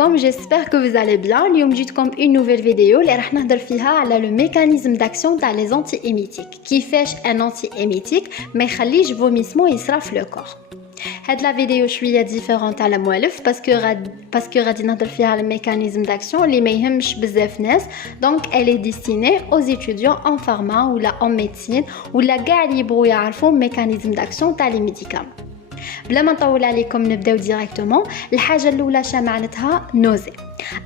عليكم, j'espère que vous allez bien. اليوم جيتكم une nouvelle vidéo اللي راح نهضر فيها على le mécanisme d'action تاع les anti-émetiques. كيفاش un anti-émétique ما يخليش vomissement يصرى في le corps. هاد لا فيديو شويه ديفيرونت على موالف باسكو غادي نهضر فيها على الميكانيزم داكسيون اللي ما يهمش بزاف ناس. دونك elle est destinée aux étudiants en pharma ولا en médecine ولا كاع اللي يبغوا يعرفوا ميكانيزم داكسيون تاع لي ميديكامون. بلا ما نطول عليكم نبداو ديريكتومون. الحاجه الاولى معناتها نوزي.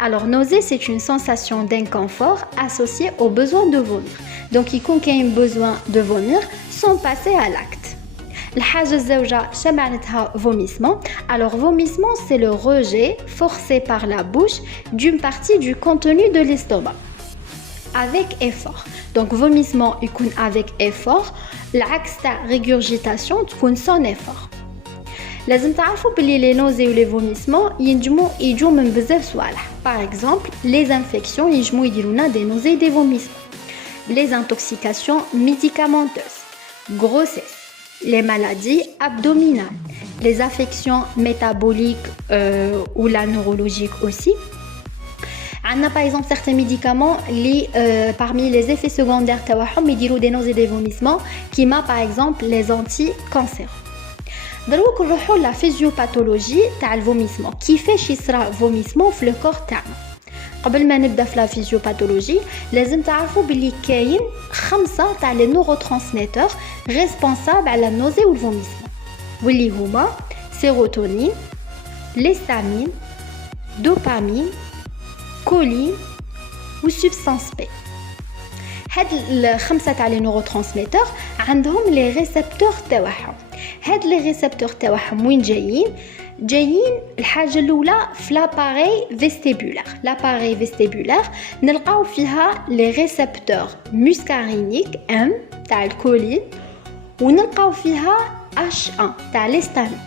Alors nausée c'est une sensation d'inconfort associée au besoin de vomir. Donc يكون كاين besoin de vomir sans passer à l'acte. الحاجة الزوجة معناتها vomissement. Alors vomissement c'est le rejet forcé par la bouche d'une partie du contenu de l'estomac avec effort. Donc vomissement يكون avec effort. العكس تاع régurgitation تكون sans effort. لازم تعرفوا بلي لي نوزي و لي فوميسمون يجوا من بزاف صوالح. Par exemple les infections يجمو يديرونا des nausées des vomissements. Les intoxications médicamenteuses, grossesse, les maladies abdominales, les affections métaboliques ou la neurologique aussi. On a par exemple certains médicaments parmi les effets secondaires تاعهم يديروا des nausées et des vomissements qui m'a par exemple les anti-cancers. دروك نروحوا لا physiopathologie تاع الفوميسمون. كيفاش يصرى فوميسمون في الكور تاعنا؟ قبل ما نبدا في لا فيزيوباثولوجي لازم تعرفوا بلي كاين 5 تاع لي نوروترانسميتور ريسبونسابل على النوزي والفوميسمون واللي هما سيروتونين, ليستامين, دوبامين, كولين وسبستانس بي. هاد الخمسه تاع لي نوروترانسميتور عندهم لي ريسبتور تاعهم. هاد لي ريسبتور تاعهم وين جايين الحاجه الاولى في لاباري فيستيبولار نلقاو فيها لي ريسبتور مسكارينيك ام تاع الكولين ونلقاو فيها H1 تاع ليستامين.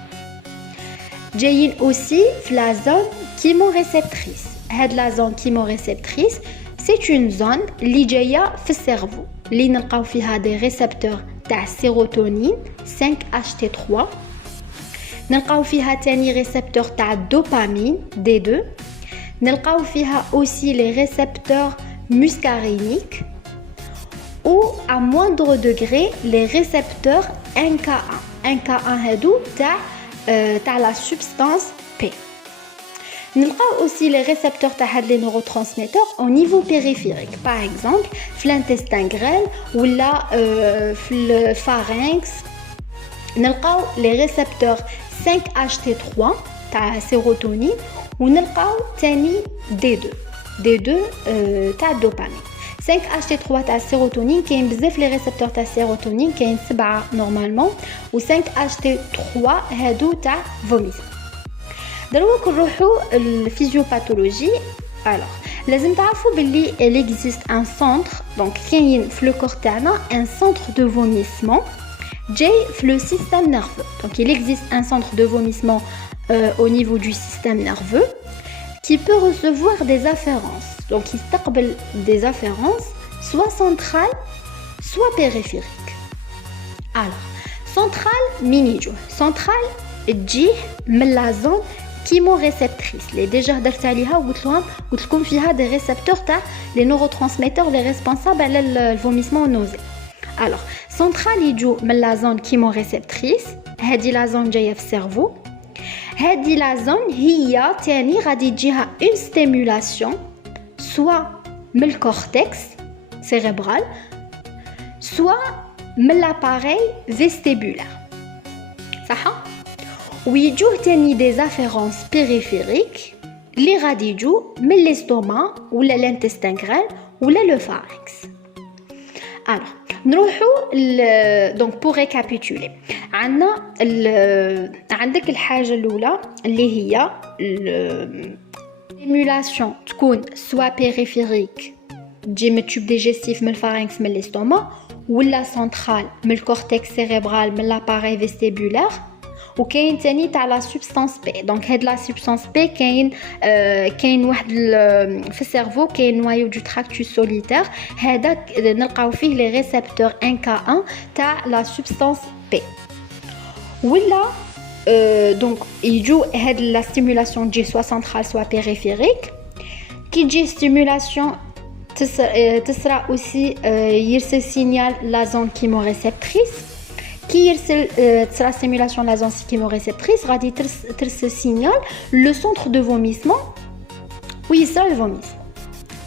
جايين اوسي في لا زون كيموريسبتريس. هاد لا زون كيموريسبتريس c'est une zone اللي جايه في السيرفو اللي نلقاو فيها دي ريسبتور تاع السيروتونين 5HT3. نلقاو فيها تاني ريسبتور تاع الدوبامين D2. نلقاو فيها aussi les récepteurs muscariniques ou à moindre degré les récepteurs NK1 هادو تاع la substance P. نلقاو aussi les récepteurs تاع هاد les neurotransmetteurs au niveau périphérique. Par exemple في l'intestin grêle ولا في الفارynx نلقاو les récepteurs 5HT3 تاع سيروتونين ونلقاو تاني D2 تاع الدوبامين. 5HT3 تاع السيروتونين كاين بزاف لي ريسبتور تاع السيروتونين كاين 7 نورمالمون و 5HT3 هادو تاع فوميسمون. دروك نروحوا الفيزيوباثولوجي. alors لازم تعرفوا باللي il existe un centre donc كاين في لو كور تاعنا un centre de vomissement جاي في le système nerveux. donc il existe un centre de vomissement au niveau du système nerveux qui peut recevoir des afférences. donc يستقبل des afférences soit centrales soit périphériques. alors centrale منين يجوا؟ centrale تجي من la zone كيموريسبتريس اللي ديجا هضرت عليها وقلت لكم فيها دي ريسبتور تاع لي نوروترانسميتور لي ريسبونسابل على الفوميسمون نوزي. alors سنترال يجوا من لا زون كيموريسبتريس. هذه لا زون جايه في السيرفو. هذه لا زون هي تاني غادي تجيها اون ستيمولاسيون سوا من الكورتكس سيريبرال سوا من لاباري فيستيبولار صح. ويجوه تاني دي زافيرونس بيريفيريك اللي غادي يجوا من ليستوما ولا لانتستان غرال ولا لو فاركس. alors نروحوا دونك بور ريكابيتولي. عندك الحاجه الاولى اللي هي ستيمولاسيون تكون سوا بيريفيريك تجي من التوب ديجستيف من الفارنكس من ليستوما ولا سنترال من الكورتكس سيريبرال من لاباري فيستيبولار. وكاين تاني تاع لا سبستانس بي. دونك هاد لا سبستانس بي كاين واحد في السيرفو كاين نوايو دو تراكتوس سوليتير هذاك نلقاو فيه لي ريسبتور NK1 تاع لا سبستانس بي. ولا donc يجو هاد la stimulation تجي soit centrale soit périphérique كي تجي stimulation تسرع aussi يرسل signal la zone chemoréceptrice كي يرسل تسرع stimulation la zone chemoréceptrice غادي ترسل signal le centre de vomissement ويصرى الفوميسمون.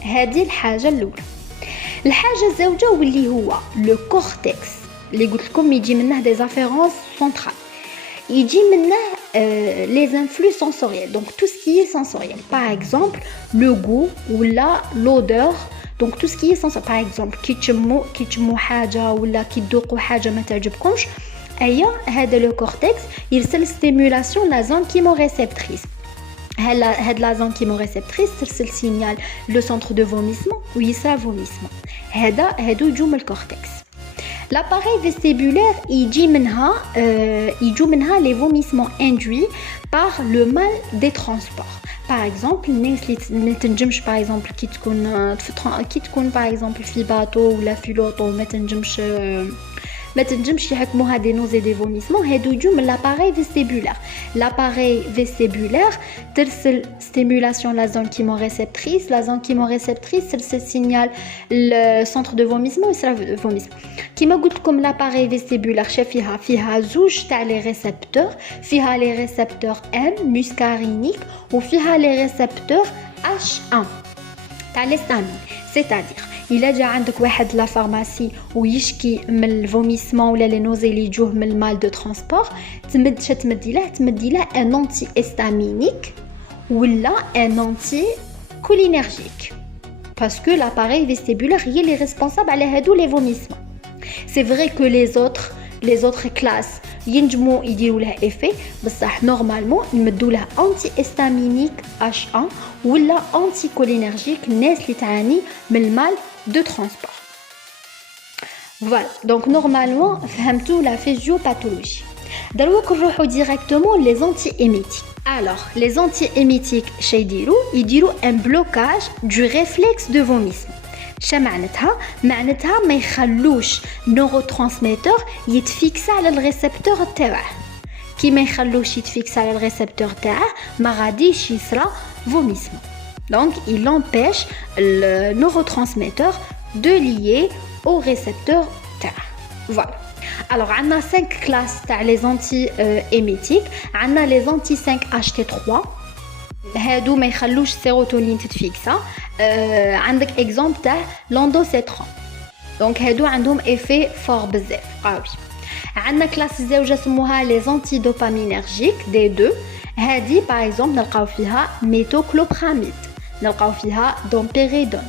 هذه الحاجه الاولى. الحاجه الزوجه واللي هو لو كورتكس اللي قلت لكم يجي منه دي افيرونس سنترال يجي منه les influx sensoriels donc tout ce qui est sensoriel par exemple le goût ou l'odeur donc tout ce qui est sensoriel par exemple كي تشموا حاجه ولا كي تذوقوا حاجه ما تعجبكمش ايا هذا لو كورتكس يرسل ستيمولاسيون لا زون كيموريسبتريس هاد لا زون كيموريسبتريس ترسل سينيال لو سنتر دو فوميسمون ويصرى فوميسمون هادو يجوا من الكورتكس. L'appareil vestibulaire يجوا منها les vomissements induits par le mal des transports. Par exemple الناس اللي ما تنجمش par exemple كي تكون par exemple في باطو ولا في لوطو ما تنجمش يحكموا هادي نوزي دي فوميسمون هادو يجوا من l'appareil vestibulaire. L'appareil vestibulaire ترسل stimulation la zone chemoréceptrice. La zone chemoréceptrice ترسل signal le centre de vomissement ويصرى فوميسمون. كيما قلت لكم l'appareil vestibulaire فيها زوج تاع لي ريسبتور فيها لي ريسبتور M muscarinique وفيها لي ريسبتور H1 تاع l'histamine. C'est-à-dire إلا جا عندك واحد لا فارماسي ويشكي من الفوميسمون ولا لي نوزي اللي يجوه من المال دو ترانسبور تمدي له ان انتي استامينيك ولا ان انتي كولينرجيك باسكو لاباريل فيستيبولار هي اللي ريسبونسابل على هادو لي فوميسمون. سي فري كو لي زوتر كلاس ينجموا يديروا لها ايفي بصح نورمالمون نمدوا لها انتي استامينيك H1 ولا انتي كولينرجيك الناس اللي تعاني من المال de transport. Voilà, donc normalement فهمتوا la physiopathologie. دروك نروحوا directement les antiémétiques. Alors, les antiémétiques يديروا un blocage du réflexe de vomissement. معناتها ما يخلوش نوروترانسميتور يتفيكس على الريسبتور تاعه. كي ما يخلوش يتفيكس على الريسبتور تاعه ما غاديش يصرى vomissement. Donc, il empêche le neurotransmetteur de lier au récepteur TAA. Voilà. Alors, on a 5 classes les anti-émétiques. On a les anti-5-HT3. هادو ما يخلوش السيروتونين تتفيكسا. عندك exemple تاع l'endocétron. Donc هادو عندهم effet fort بزاف قوي. عندنا كلاس الزوجة سموها les antidopaminergiques D2. هادي par exemple نلقاو فيها ميتوكلوبراميد نلقاو فيها دومبيريدون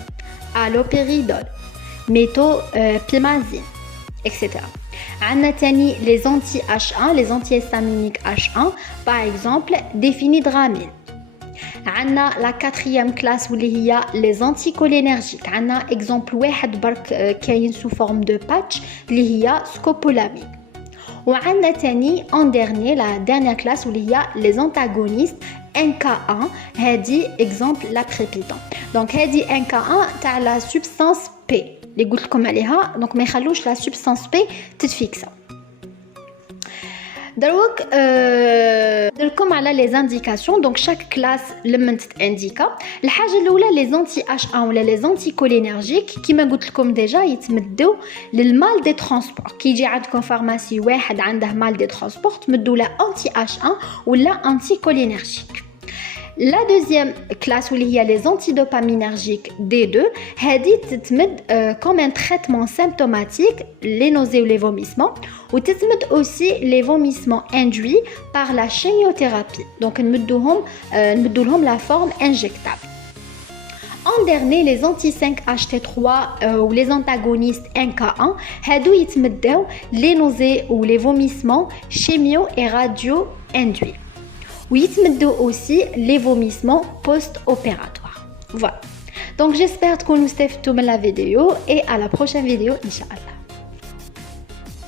الوبيريدول ميتوبيمازين etc. عندنا تاني les anti H1 les antihistaminiques H1 par exemple déphénydramine. عندنا la quatrième classe واللي هي les anticholinergiques. عندنا exemple واحد برك كاين sous forme de patch اللي هي scopolamine. وعندنا تاني en dernier la dernière classe واللي هي les antagonistes NK1 هادي exemple l'aprepitant. donc هادي NK1 تاع la substance P اللي قلت لكم عليها donc ما يخلوش la substance P تتفيكسا. دروك دركم على لي زانديكاسيون. دونك شاك كلاس لما تتانديكا الحاجه الاولى لي زونتي H1 ولا لي زونتي كولينرجيك كيما قلت لكم ديجا يتمدوا للمال دي ترانسبور. كي يجي عندكم فارماسي واحد عنده مال دي ترانسبور تمدوا له انتي H1 ولا انتي كولينرجيك. La deuxième classe où il y a les antidopaminergiques D2, هذه تتمد comme un traitement symptomatique les nausées ou les vomissements ou تتمد aussi les vomissements induits par la chimiothérapie. Donc نمدوهم la forme injectable. En dernier, les anti-5-HT3 ou les antagonistes NK1 هادو يتمدوا les nausées ou les vomissements chimio et radio induits. ويتمدوا aussi les vomissements post-opératoires. Voilà. Donc j'espère que vous avez aimé la vidéo et à la prochaine vidéo, Inch'Allah.